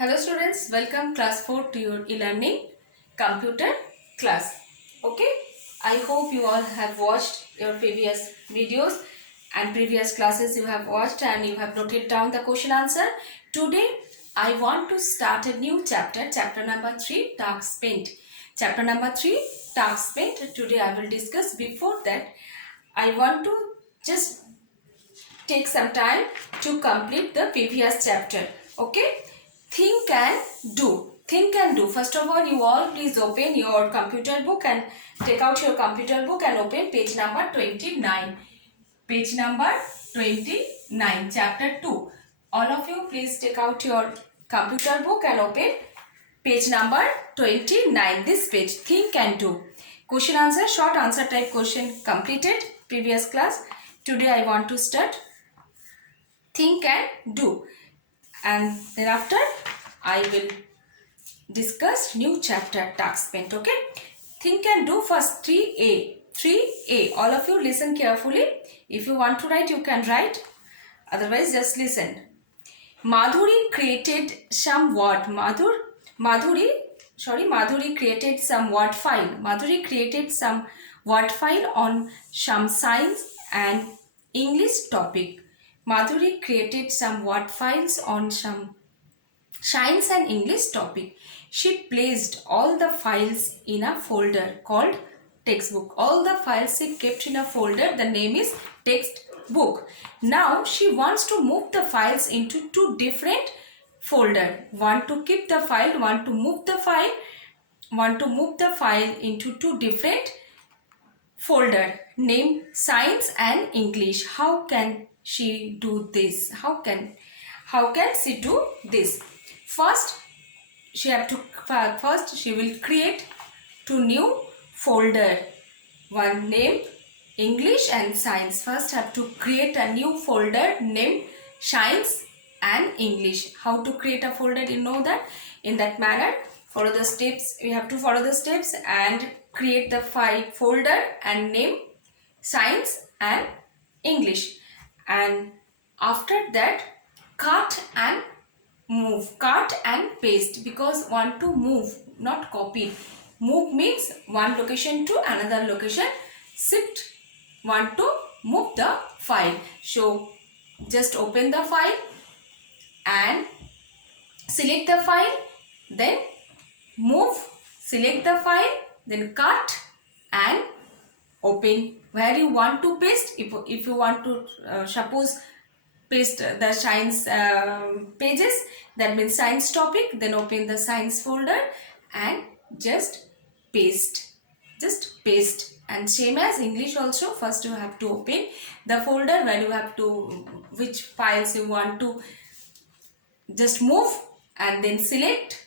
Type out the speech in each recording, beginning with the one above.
Hello students, welcome class 4 to your e-learning computer class. Okay, I hope you all have watched your previous videos and previous classes you have watched and you have noted down the question answer. Today I want to start a new chapter, chapter number 3, task spent. Chapter number 3, task spent. Today I will discuss. Before that, I want to just take some time to complete the previous chapter. Okay, think and do. First of all, you all please open your computer book and take out your computer book and open page number 29. Page number 29, chapter 2. All of you please take out your computer book and open page number 29. This page, think and do. Question answer, short answer type question completed previous class. Today I want to start think and do, and thereafter I will discuss new chapter task spent. Okay, think and do. First 3a, all of you listen carefully. If you want to write, you can write, otherwise just listen. Madhuri created some word. Madhuri created some word file. Madhuri created some word file on some science and English topic. Madhuri created some word files on some science and English topic. She placed all the files in a folder called textbook. All the files she kept in a folder. The name is textbook. Now she wants to move the files into two different folder. Want to keep the file, want to move the file into two different folder named science and English. How can she do this? How can she do this? First she will create two new folder, one named English and science. First have to create a new folder named science and English. How to create a folder, you know that. In that manner, follow the steps. We have to follow the steps and create the folder and name science and English. And after that, cut and paste, because want to move, not copy. Move means one location to another location. Shift, want to move the file. So just open the file and select the file, then move, select the file, then cut and open where you want to paste. If you want to suppose paste the science pages, that means science topic, then open the science folder and just paste. And same as English also, first you have to open the folder where you have to, which files you want to just move, and then select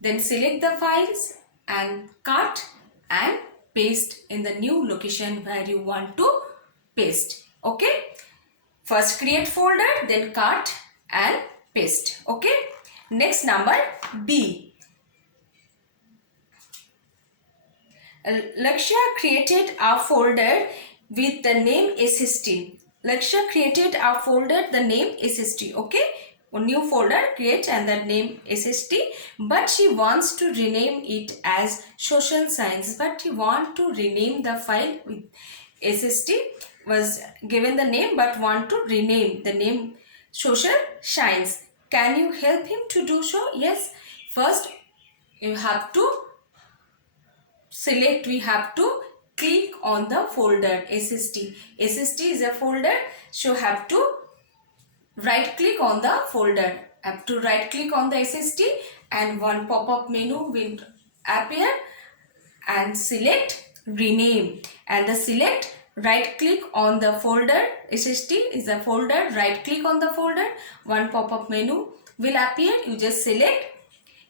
the files and cut and paste in the new location where you want to paste. Okay, first create folder, then cut and paste. Okay, next, number B. Lakshya created a folder with the name SST. Lakshya created a folder, the name SST. Okay, a new folder create and the name SST, but she wants to rename it as social science. But he want to rename the file with SST, was given the name, but want to rename the name social science. Can you help him to do so? Yes. First you have to select, we have to click on the folder SST. SST is a folder, so have to right click on the folder. Have to right click on the SST and one pop-up menu will appear and select rename, and the select right click on the folder. SST is a folder, right click on the folder, one pop-up menu will appear. You just select,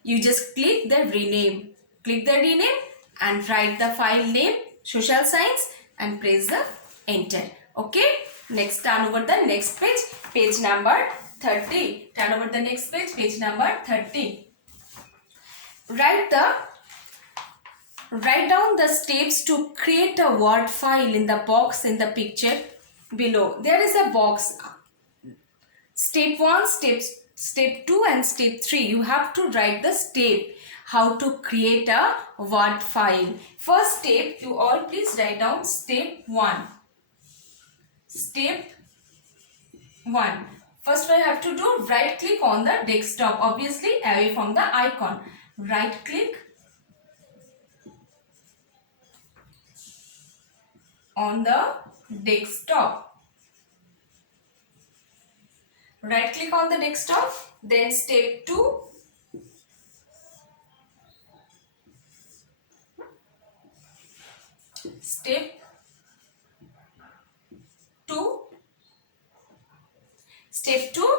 you just click the rename, and write the file name social science and press the enter. Okay, next, turn over the next page, page number 30. Turn over the next page, page number 30. Write down the steps to create a word file in the box in the picture below. There is a box. Step 1, step 2 and step 3, you have to write the step how to create a Word file. First step, you all please write down step 1. Step 1. First what I have to do, right click on the desktop, obviously away from the icon. Right click on the desktop. Right click on the desktop. Then step 2. Step 2. Step 2.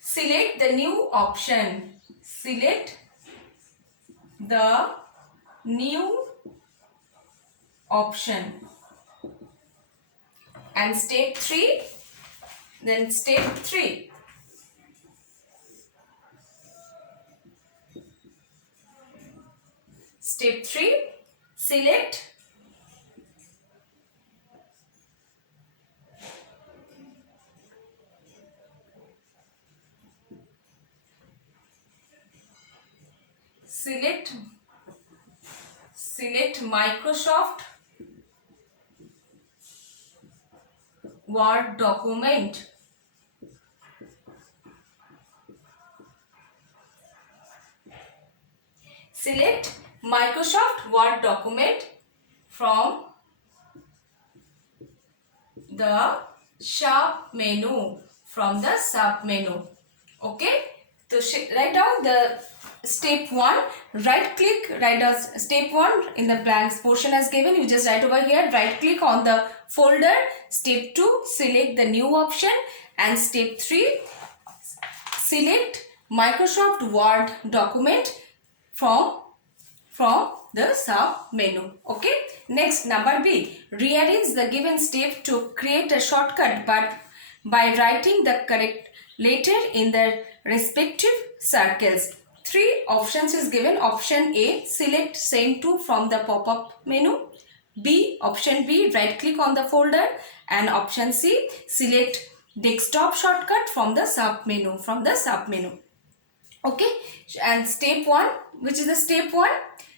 Select the new option. Select the new option. And step 3. Then step 3. Step 3. Select Microsoft Word document. Select Microsoft Word document from the sub menu. Okay, so write down the step 1. Right click, write down step 1 in the blank portion as given. You just write over here, right click on the folder. Step 2, select the new option. And step 3, select Microsoft Word document from the sub menu. Okay, next number B, rearrange the given step to create a shortcut but by writing the correct letter in the respective circles. 3 options is given. Option A, select send to from the pop-up menu. Option B, right click on the folder. And option C, select desktop shortcut from the sub menu. Okay, and step 1, which is the step 1?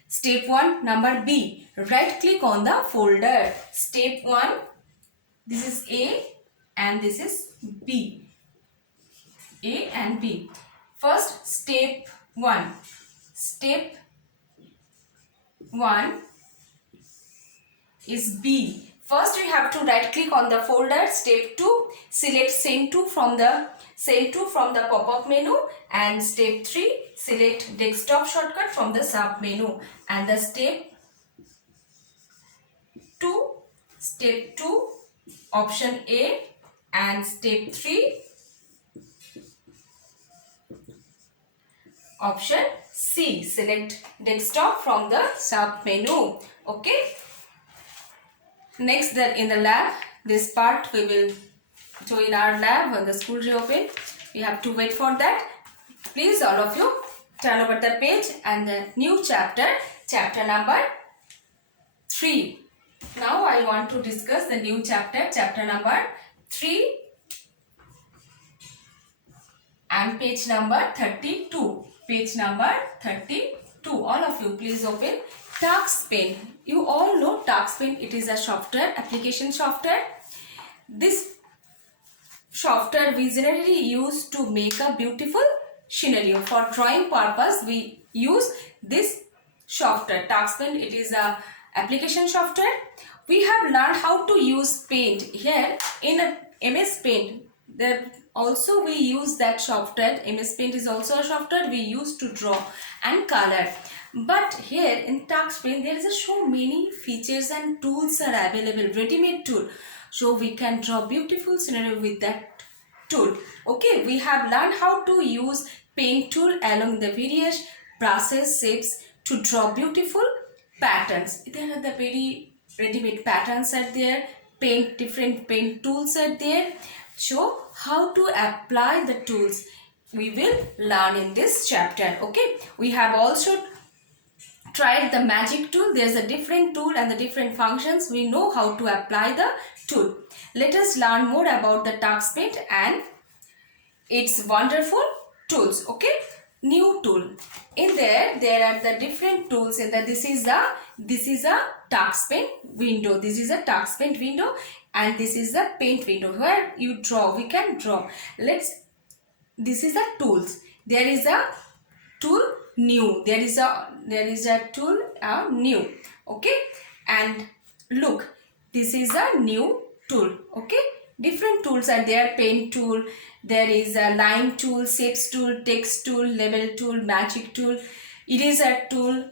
Step 1, number B, right click on the folder. Step 1, this is A and this is B. A and B. First, step 1. Step 1 is B. First, we have to right click on the folder. Step 2, select send to from the pop-up menu. And step 3, select desktop shortcut from the sub menu. And the step 2, option A. And step 3, option C, select desktop from the sub menu. Okay. Next, in the lab, this part we will do in our lab when the school reopen. We have to wait for that. Please, all of you, turn over the page and the new chapter number 3. Now I want to discuss the new chapter number 3 and page number 32. Page number 32. All of you, please open TuxPen. You all know TuxPen. It is a software, application software. This software we generally use to make a beautiful scenario. For drawing purpose, we use this software, TuxPen. It is a application software. We have learned how to use Paint here in a MS Paint. There also we use that software. MS Paint is also a software we use to draw and color. But here in TuxPen there is so many features and tools are available, ready-made tool. So we can draw beautiful scenario with that tool. Okay, we have learned how to use Paint tool along the various brushes, shapes to draw beautiful patterns. There are the very ready-made patterns are there. Different paint tools are there. So how to apply the tools we will learn in this chapter. Okay, we have also tried the magic tool. There's a different tool and the different functions. We know how to apply the tool. Let us learn more about the TuxPen and its wonderful tools. Okay, new tool. In there are the different tools. In that, this is a task paint window. This is a task paint window, and this is the paint window where you draw. We can draw. This is the tools. There is a tool new. There is a tool new. Okay, and look, this is a new tool. Okay, different tools are there. Pen tool, there is a line tool, shapes tool, text tool, label tool, magic tool, eraser tool,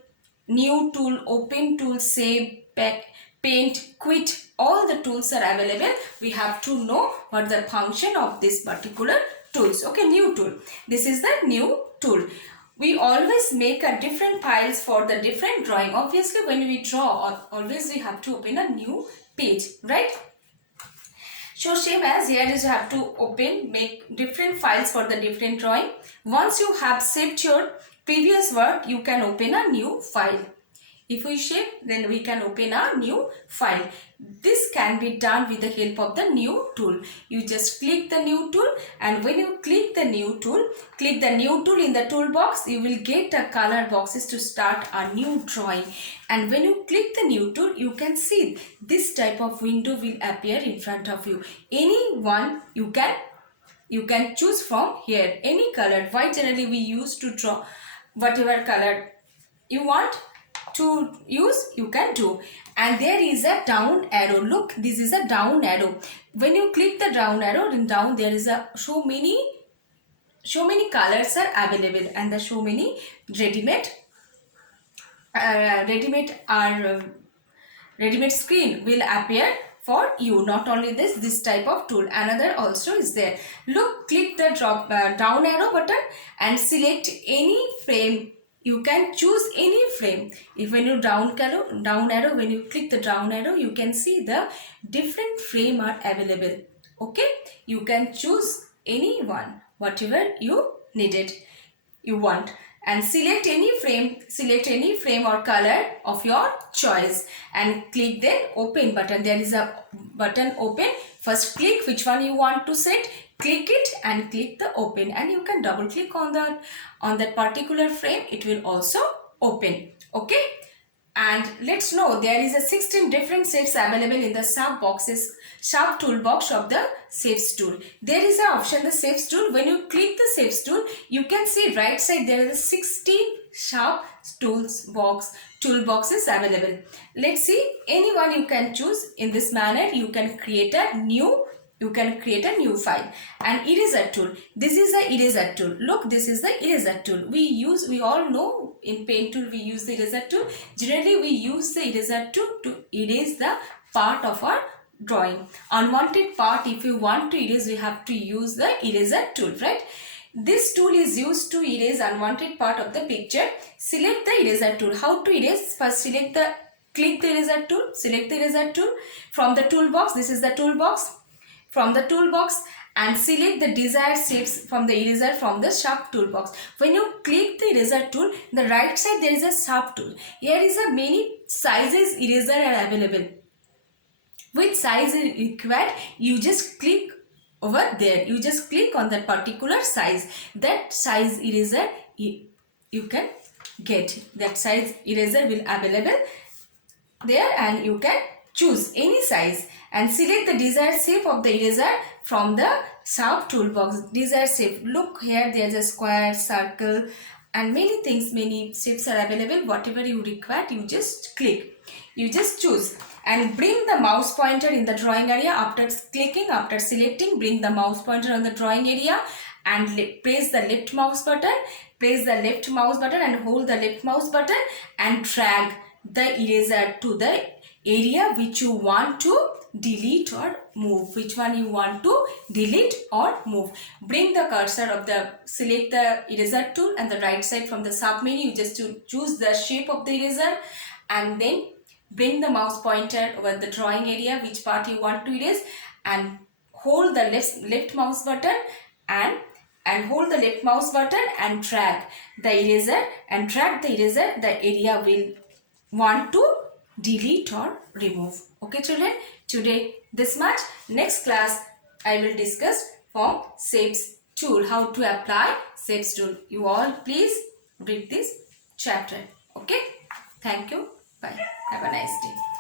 new tool, open tool, save, paint, quit. All the tools are available. We have to know what the function of this particular tools. Okay, new tool. This is the new tool. We always make a different files for the different drawing. Obviously, when we draw, always we have to open a new page, right? So same as here is you have to make different files for the different drawing. Once you have saved your previous work, you can open a new file. If we save, then we can open a new file. This can be done with the help of the new tool. You just click the new tool, and when you click the new tool in the toolbox, you will get a color boxes to start a new drawing. And when you click the new tool, you can see this type of window will appear in front of you. Any one you can choose from here. Any color. White generally we use to draw whatever color you want to use, you can do. And there is a down arrow. Look, this is a down arrow. When you click the down arrow, then down there is a so many colors are available, and the so many ready-made screen will appear for you. Not only this type of tool, another also is there. Look, click the down arrow button and select any frame. You can choose any frame. If when you down arrow, when you click the down arrow, you can see the different frame are available. Okay, you can choose any one, whatever you want, and select any frame or color of your choice, and click then open button. There is a button open. First click which one you want to set, click it and click the open, and you can double click on that particular frame. It will also open. Okay, and let's know there is a 16 different shapes available in the sub toolbox of the shapes tool. There is an option, the shapes tool. When you click the shapes tool, you can see right side there is a 16 sharp toolboxes available. Let's see, any one you can choose. In this manner you can create a new file. And eraser tool, this is the eraser tool. Look, this is the eraser tool. We all know in paint tool we use the eraser tool. Generally we use the eraser tool to erase the part of our drawing. Unwanted part, if you want to erase, we have to use the eraser tool, right? This tool is used to erase unwanted part of the picture. Select the eraser tool. How to erase? First click the eraser tool, select the eraser tool from the toolbox. This is the toolbox. From the toolbox, and select the desired shapes from the eraser from the sharp toolbox. When you click the eraser tool, the right side there is a sharp tool. Here is a many sizes eraser are available. Which size is required, you just click over there. You just click on that particular size. That size eraser you can get. That size eraser will available there, and you can choose any size and select the desired shape of the eraser from the sharp toolbox. Desired shape. Look here, there is a square, circle, and many things, many shapes are available. Whatever you require, you just click. You just choose and bring the mouse pointer in the drawing area. After selecting, bring the mouse pointer on the drawing area and press the left mouse button. Press the left mouse button and hold the left mouse button and drag the eraser to the area which you want to delete or move. Which one you want to delete or move. Bring the cursor of select the eraser tool and the right side from the sub menu. You just choose the shape of the eraser and then bring the mouse pointer over the drawing area, which part you want to erase, and hold the left mouse button and hold the left mouse button and drag the eraser the area will want to delete or remove. Okay children, today this much. Next class I will discuss from shapes tool, how to apply shapes tool. You all please read this chapter. Okay. Thank you. Bye. Have a nice day.